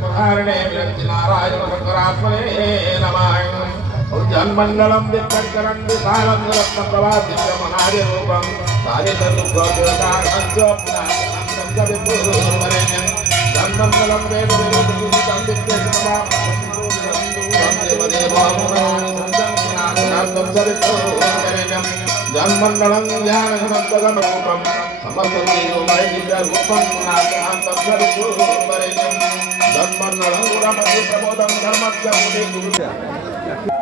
नारायणे नारायण शंकरात्मने नमः जन्मंगलम दिक्करं विशालं रत्नप्रभादिव्यमनादि रूपं साधितरूपं जन्मंगलम वेदवेदपूजितं दिव्यजन्मंगलम जन्मंगलम ज्ञानसंतगम रूपं समस्तदेवमय दिव्यरूपं जन्मंगलम गुणमति प्रबोधं धर्मस्य मुनि गुरु